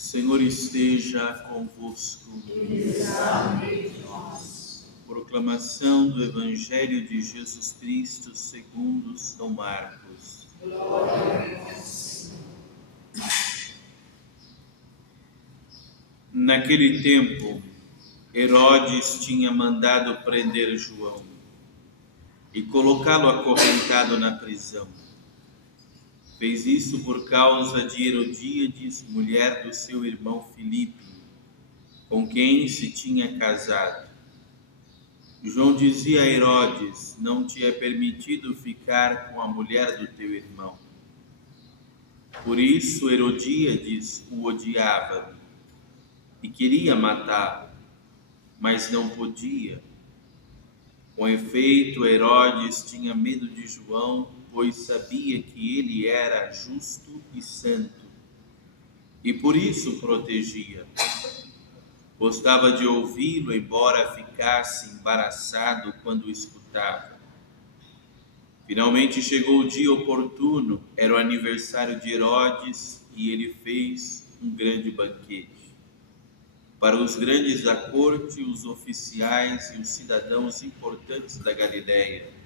Senhor esteja convosco. Ele está no meio de nós. Proclamação do Evangelho de Jesus Cristo segundo São Marcos. Glória a vós, Senhor. Naquele tempo, Herodes tinha mandado prender João e colocá-lo acorrentado na prisão. Fez isso por causa de Herodíades, mulher do seu irmão Filipe, com quem se tinha casado. João dizia a Herodes: não te é permitido ficar com a mulher do teu irmão. Por isso Herodíades o odiava e queria matá-lo, mas não podia. Com efeito, Herodes tinha medo de João, pois sabia que ele era justo e santo, e por isso o protegia. Gostava de ouvi-lo, embora ficasse embaraçado quando o escutava. Finalmente chegou o dia oportuno, era o aniversário de Herodes, e ele fez um grande banquete. Para os grandes da corte, os oficiais e os cidadãos importantes da Galiléia.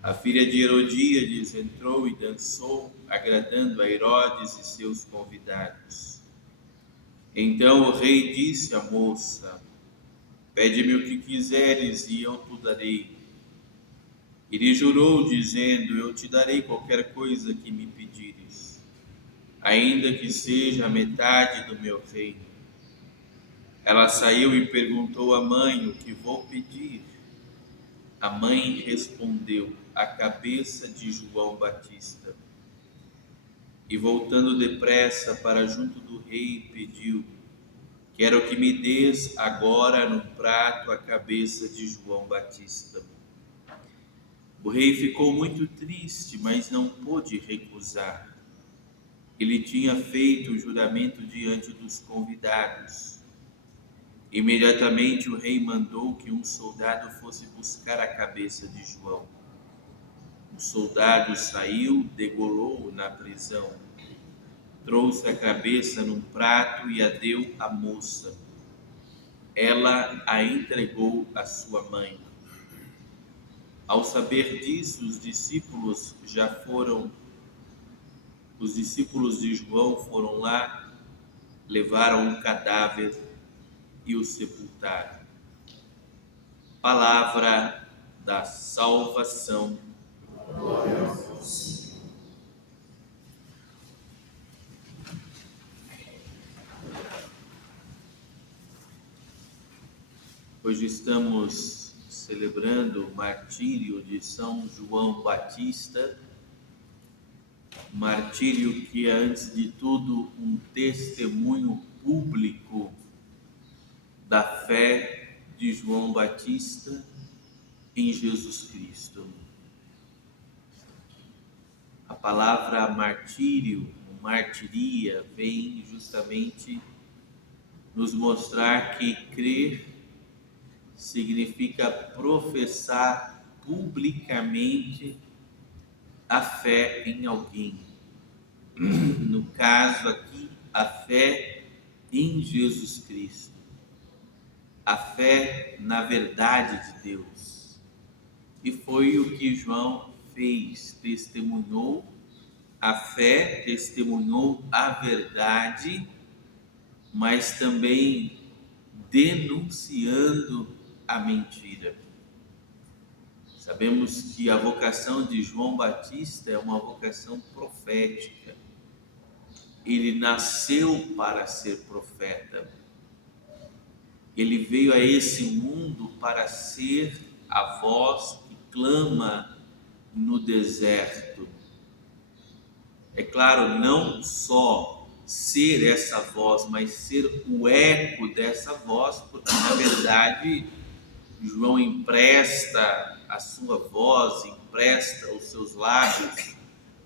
A filha de Herodíades entrou e dançou, agradando a Herodes e seus convidados. Então o rei disse à moça: pede-me o que quiseres e eu te darei. Ele jurou, dizendo: eu te darei qualquer coisa que me pedires, ainda que seja a metade do meu reino. Ela saiu e perguntou à mãe: o que vou pedir? A mãe respondeu: a cabeça de João Batista. E voltando depressa para junto do rei, pediu: quero que me des agora num prato a cabeça de João Batista. O rei ficou muito triste, mas não pôde recusar. Ele tinha feito o juramento diante dos convidados. Imediatamente o rei mandou que um soldado fosse buscar a cabeça de João. O soldado saiu, degolou-o na prisão, trouxe a cabeça num prato e a deu à moça. Ela a entregou à sua mãe. Ao saber disso, os discípulos de João foram lá, levaram o cadáver e o sepultaram. Palavra da salvação. Glória a vós, Senhor. Hoje estamos celebrando o martírio de São João Batista, martírio que é, antes de tudo, um testemunho público da fé de João Batista em Jesus Cristo. A palavra martírio, martiria, vem justamente nos mostrar que crer significa professar publicamente a fé em alguém. No caso aqui, a fé em Jesus Cristo. A fé na verdade de Deus. E foi o que João fez, testemunhou a fé, testemunhou a verdade, mas também denunciando a mentira. Sabemos que a vocação de João Batista é uma vocação profética. Ele nasceu para ser profeta. Ele veio a esse mundo para ser a voz que clama no deserto. É claro, não só ser essa voz, mas ser o eco dessa voz, porque na verdade João empresta a sua voz, empresta os seus lábios,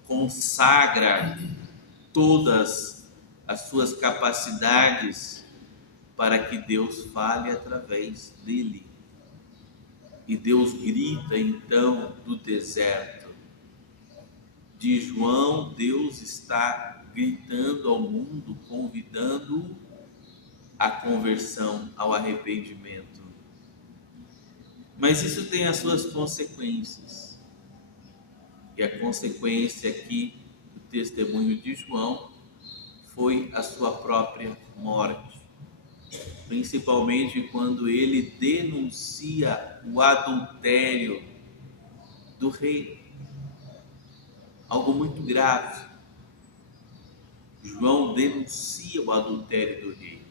consagra todas as suas capacidades para que Deus fale através dele. E Deus grita então do deserto. De João, Deus está gritando ao mundo, convidando-o à conversão, ao arrependimento. Mas isso tem as suas consequências. E a consequência aqui do testemunho de João foi a sua própria morte. Principalmente quando ele denuncia o adultério do rei. Algo muito grave. João denuncia o adultério do rei.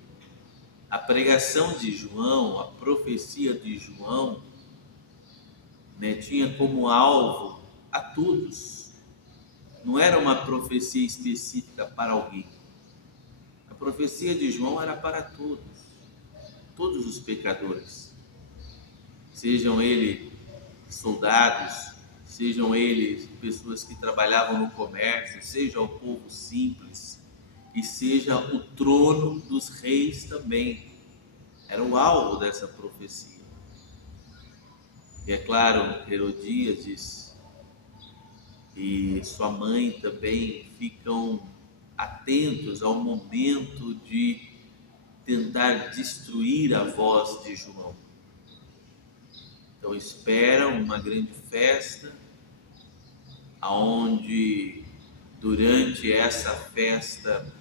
A pregação de João, a profecia de João, tinha como alvo a todos. Não era uma profecia específica para alguém. A profecia de João era para todos os pecadores. Sejam eles soldados, sejam eles pessoas que trabalhavam no comércio, seja o povo simples, e seja o trono dos reis também. Era o alvo dessa profecia. E é claro, Herodíades e sua mãe também ficam atentos ao momento de tentar destruir a voz de João. Então esperam uma grande festa, onde durante essa festa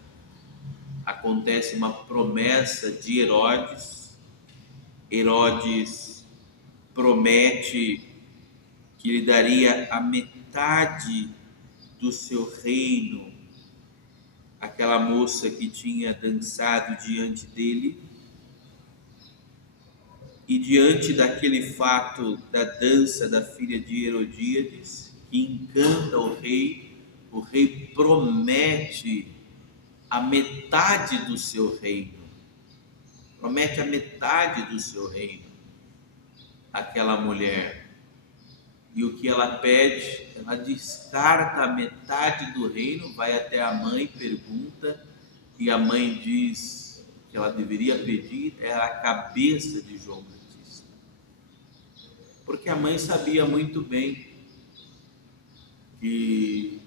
acontece uma promessa de Herodes. Herodes promete que lhe daria a metade do seu reino, aquela moça que tinha dançado diante dele. E diante daquele fato da dança da filha de Herodíades, que encanta o rei promete a metade do seu reino. Promete a metade do seu reino àquela mulher. E o que ela pede? Ela descarta a metade do reino, vai até a mãe, pergunta, e a mãe diz que ela deveria pedir era a cabeça de João Batista. Porque a mãe sabia muito bem que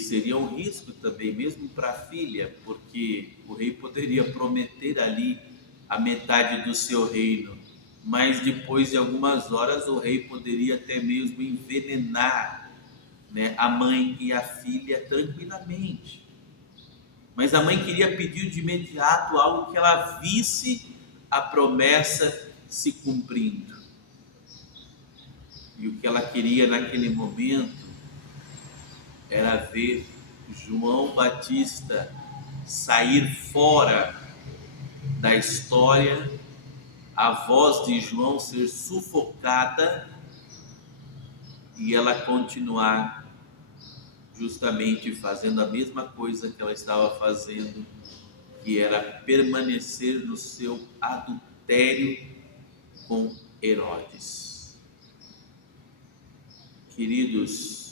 seria um risco também, mesmo para a filha, porque o rei poderia prometer ali a metade do seu reino, mas depois de algumas horas o rei poderia até mesmo envenenar, a mãe e a filha tranquilamente. Mas a mãe queria pedir de imediato algo que ela visse a promessa se cumprindo. E o que ela queria naquele momento era ver João Batista sair fora da história, a voz de João ser sufocada e ela continuar justamente fazendo a mesma coisa que ela estava fazendo, que era permanecer no seu adultério com Herodes. Queridos,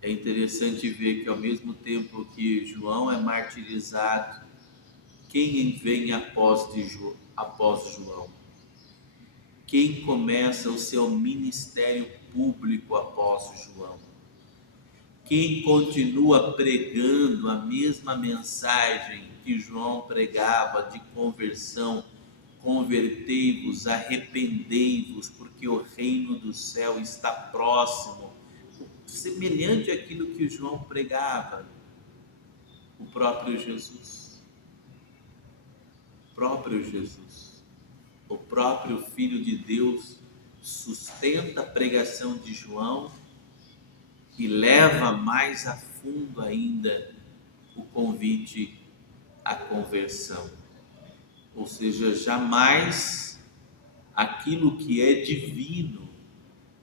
é interessante ver que ao mesmo tempo que João é martirizado, quem vem após João? Quem começa o seu ministério público após João? Quem continua pregando a mesma mensagem que João pregava de conversão? Convertei-vos, arrependei-vos, porque o reino do céu está próximo. Semelhante àquilo que João pregava, o próprio Jesus. O próprio Filho de Deus sustenta a pregação de João e leva mais a fundo ainda o convite à conversão. Ou seja, jamais aquilo que é divino,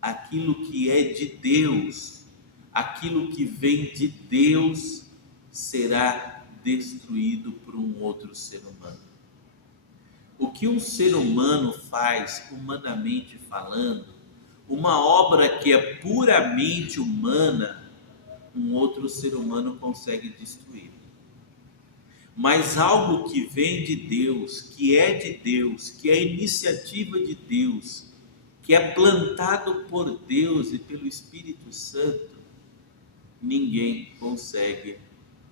aquilo que é de Deus, aquilo que vem de Deus será destruído por um outro ser humano. O que um ser humano faz, humanamente falando, uma obra que é puramente humana, um outro ser humano consegue destruir. Mas algo que vem de Deus, que é iniciativa de Deus, que é plantado por Deus e pelo Espírito Santo, ninguém consegue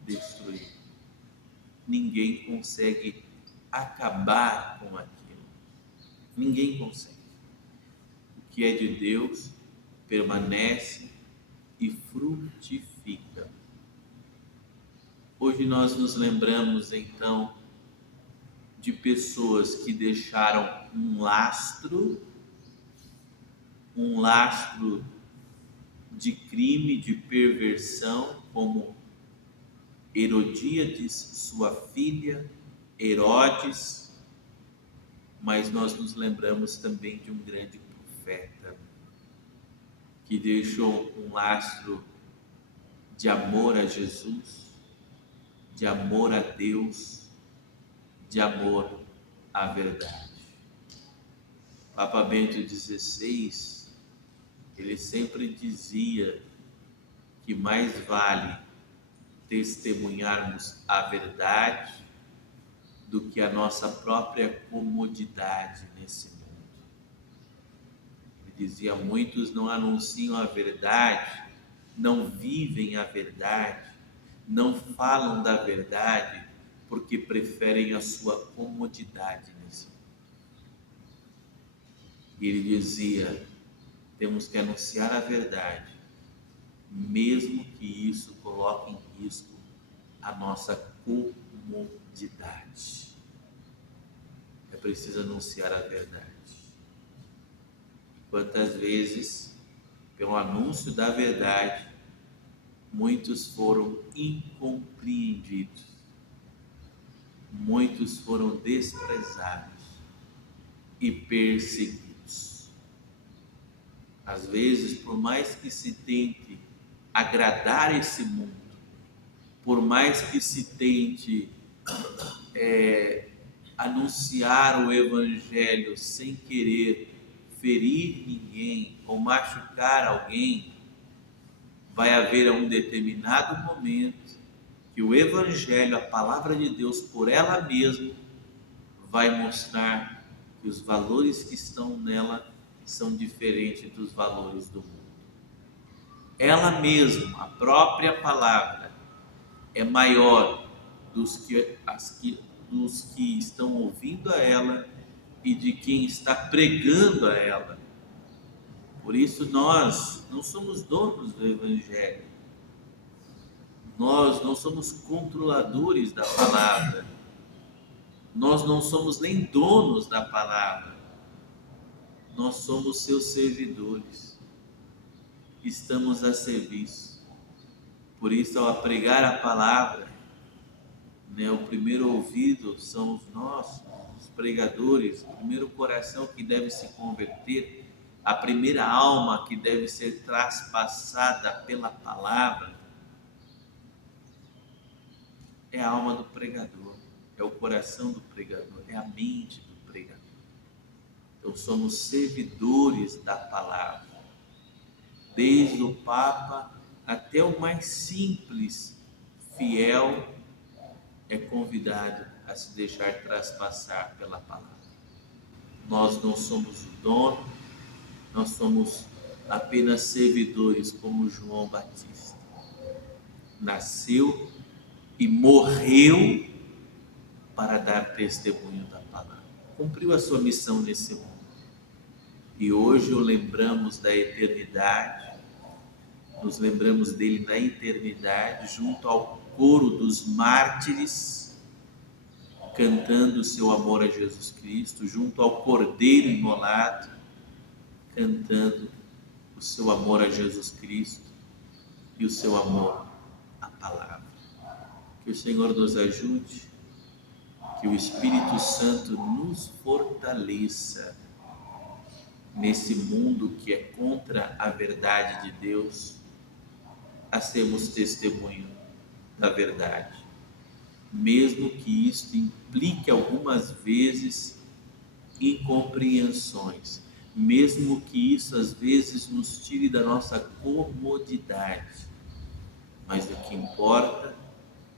destruir. Ninguém consegue acabar com aquilo. Ninguém consegue. O que é de Deus permanece e frutifica. Hoje nós nos lembramos então de pessoas que deixaram um lastro de crime, de perversão, como Herodíades, sua filha, Herodes, mas nós nos lembramos também de um grande profeta que deixou um lastro de amor a Jesus, de amor a Deus, de amor à verdade. Papa Bento XVI, ele sempre dizia que mais vale testemunharmos a verdade do que a nossa própria comodidade nesse mundo. Ele dizia: muitos não anunciam a verdade, não vivem a verdade, não falam da verdade, porque preferem a sua comodidade nesse mundo. E ele dizia: temos que anunciar a verdade, mesmo que isso coloque em risco a nossa comodidade. É preciso anunciar a verdade. Quantas vezes, pelo anúncio da verdade, muitos foram incompreendidos, muitos foram desprezados e perseguidos. Às vezes, por mais que se tente agradar esse mundo, por mais que se tente anunciar o Evangelho sem querer ferir ninguém ou machucar alguém, vai haver um determinado momento que o Evangelho, a palavra de Deus por ela mesma, vai mostrar que os valores que estão nela são diferentes dos valores do mundo. Ela mesma, a própria palavra, é maior dos que estão ouvindo a ela e de quem está pregando a ela. Por isso nós não somos donos do Evangelho, nós não somos controladores da palavra, nós não somos nem donos da palavra, nós somos seus servidores, estamos a serviço. Por isso, ao pregar a palavra, o primeiro ouvido são nós, os pregadores, o primeiro coração que deve se converter, a primeira alma que deve ser traspassada pela palavra, é a alma do pregador, é o coração do pregador, é a mente do pregador. Então somos servidores da palavra, desde o Papa até o mais simples fiel é convidado a se deixar traspassar pela palavra. Nós não somos o dono, nós somos apenas servidores, como João Batista. Nasceu e morreu para dar testemunho da palavra. Cumpriu a sua missão nesse mundo. E hoje o lembramos da eternidade, nos lembramos dele na eternidade, junto ao coro dos mártires, cantando o seu amor a Jesus Cristo, junto ao Cordeiro imolado, cantando o seu amor a Jesus Cristo e o seu amor à palavra. Que o Senhor nos ajude, que o Espírito Santo nos fortaleça nesse mundo que é contra a verdade de Deus, a sermos testemunho da verdade, mesmo que isto implique algumas vezes incompreensões, mesmo que isso às vezes nos tire da nossa comodidade, mas o que importa,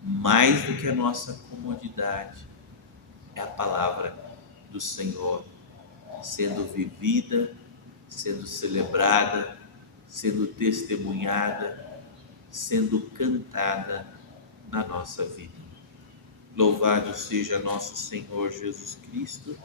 mais do que a nossa comodidade, é a palavra do Senhor sendo vivida, sendo celebrada, sendo testemunhada, sendo cantada na nossa vida. Louvado seja nosso Senhor Jesus Cristo.